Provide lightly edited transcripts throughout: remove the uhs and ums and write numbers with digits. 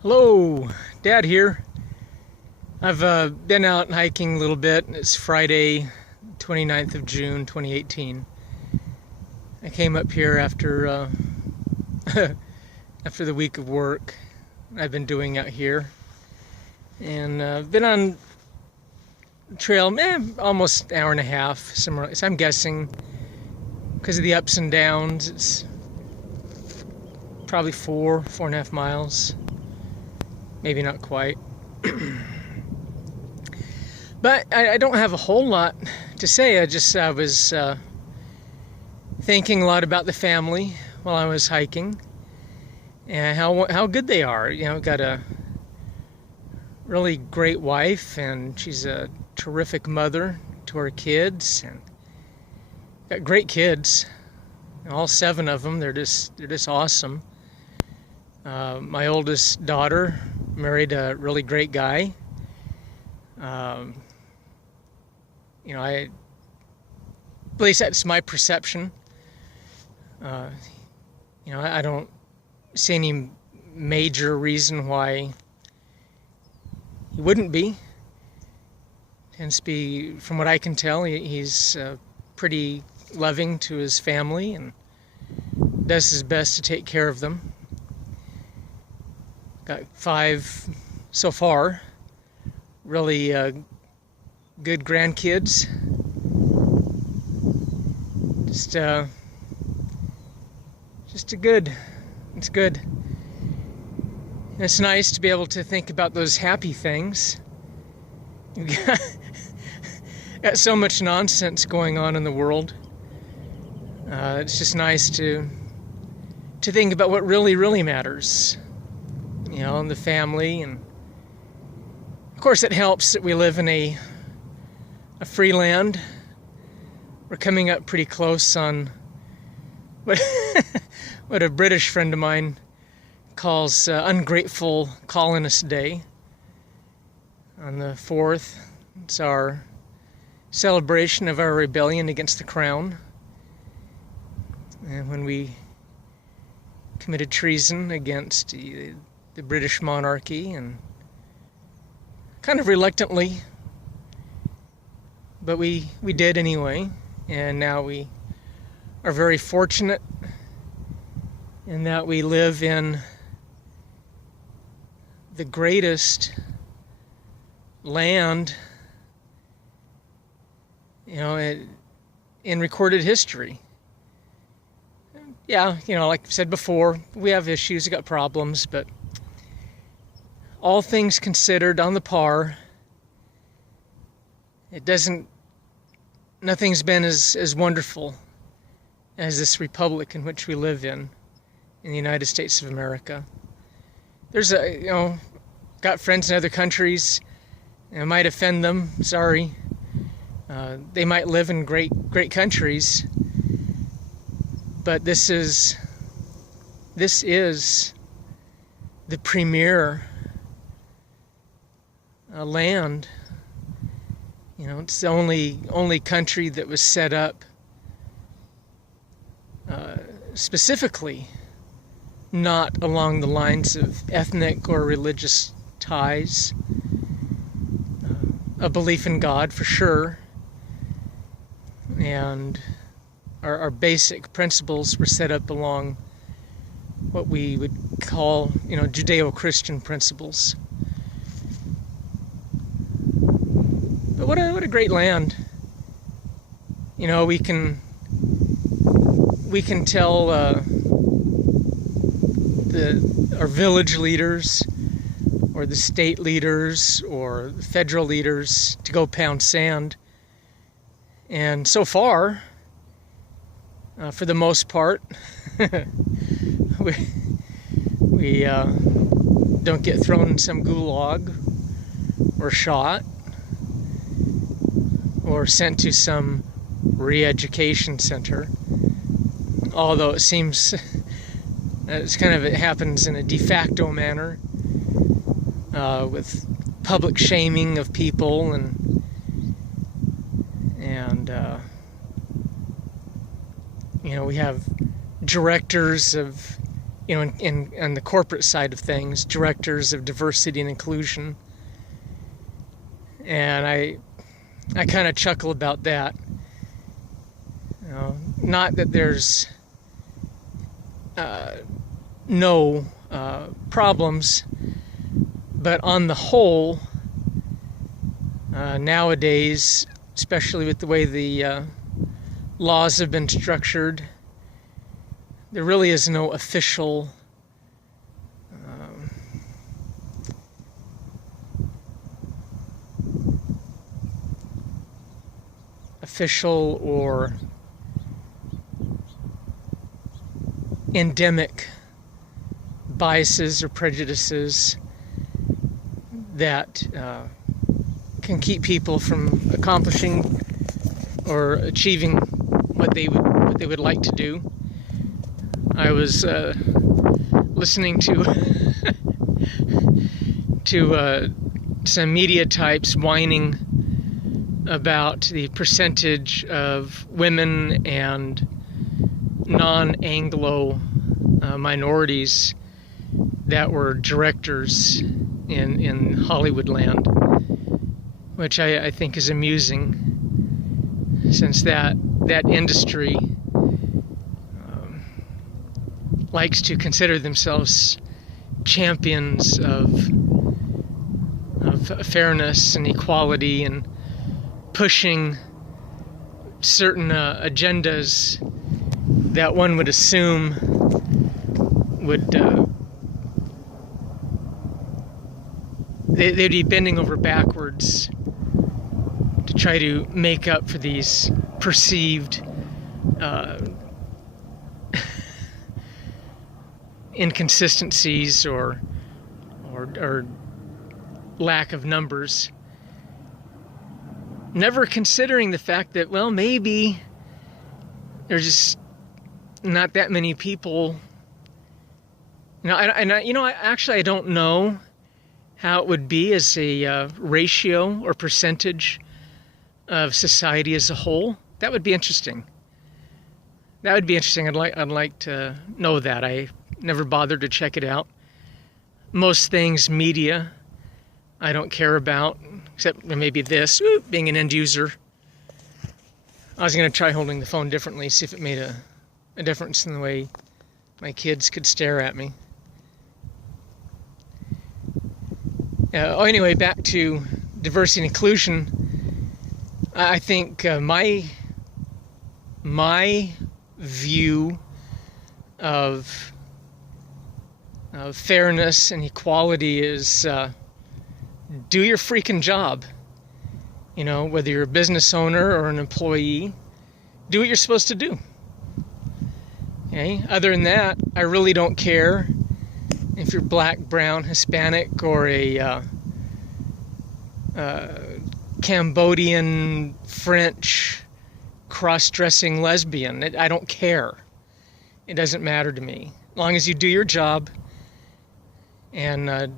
Hello, Dad here. I've been out hiking a little bit. It's Friday, 29th of June, 2018. I came up here after after the week of work I've been doing out here, and been on the trail almost an hour and a half. Somewhere, so I'm guessing because of the ups and downs, it's probably 4.5 miles, maybe not quite. But I don't have a whole lot to say. I was thinking a lot about the family while I was hiking and how good they are. You know, got a really great wife, and she's a terrific mother to her kids, and got great kids. All 7 of them. They're just awesome. My oldest daughter married a really great guy. At least that's my perception. I don't see any major reason why he wouldn't be. Tends to be, from what I can tell, he's pretty loving to his family and does his best to take care of them. Got 5 so far. Really good grandkids. It's good. And it's nice to be able to think about those happy things. We've got so much nonsense going on in the world. It's just nice to think about what really matters. You know, and the family, and of course it helps that we live in a free land. We're coming up pretty close on what what a British friend of mine calls Ungrateful Colonist Day. On the 4th, it's our celebration of our rebellion against the Crown, and when we committed treason against the British monarchy, and kind of reluctantly, but we did anyway. And now we are very fortunate in that we live in the greatest land, in recorded history. Yeah, like I said before, we have issues, we got problems, but all things considered, on the par, nothing's been as wonderful as this republic in which we live in the United States of America. There's got friends in other countries, and I might offend them, sorry. They might live in great countries, but this is the premier land. It's the only country that was set up specifically not along the lines of ethnic or religious ties. A belief in God, for sure, and our basic principles were set up along what we would call, Judeo-Christian principles. But what a great land. We can tell our village leaders, or the state leaders, or the federal leaders to go pound sand, and so far, for the most part, we don't get thrown in some gulag, or shot, or sent to some re-education center. Although it seems it happens in a de facto manner, with public shaming of people, and we have directors of in the corporate side of things, directors of diversity and inclusion. And I kind of chuckle about that. Not that there's no problems, but on the whole, nowadays, especially with the way the laws have been structured, there really is no official or endemic biases or prejudices that can keep people from accomplishing or achieving what they would like to do. I was listening to some media types whining about the percentage of women and non-Anglo minorities that were directors in Hollywood land, which I think is amusing, since that industry likes to consider themselves champions of fairness and equality and pushing certain agendas that one would assume would they'd be bending over backwards to try to make up for these perceived inconsistencies or lack of numbers, never considering the fact that, well, maybe there's just not that many people. I don't know how it would be as a ratio or percentage of society as a whole. That would be interesting. I'd like to know that. I never bothered to check it out. Most things media I don't care about, except maybe this, being an end user. I was going to try holding the phone differently, see if it made a difference in the way my kids could stare at me. Anyway, back to diversity and inclusion. I think my view of fairness and equality is do your freaking job. Whether you're a business owner or an employee, do what you're supposed to do. Okay? Other than that, I really don't care if you're black, brown, Hispanic, or a Cambodian, French, cross-dressing lesbian. I don't care. It doesn't matter to me. As long as you do your job and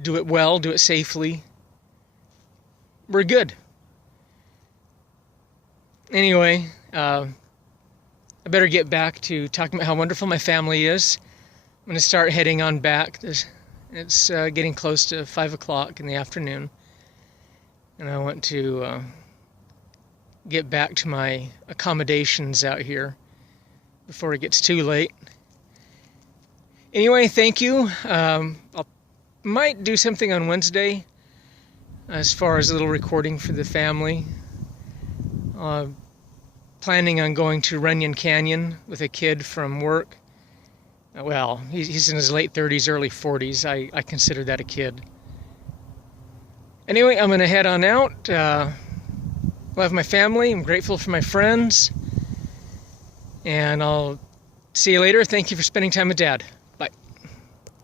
do it well, do it safely, we're good. Anyway, I better get back to talking about how wonderful my family is. I'm going to start heading on back. It's getting close to 5 o'clock in the afternoon, and I want to get back to my accommodations out here before it gets too late. Anyway, thank you. I might do something on Wednesday as far as a little recording for the family. Planning on going to Runyon Canyon with a kid from work. Well, he's in his late 30s, early 40s. I consider that a kid. Anyway, I'm going to head on out. Love my family. I'm grateful for my friends. And I'll see you later. Thank you for spending time with Dad.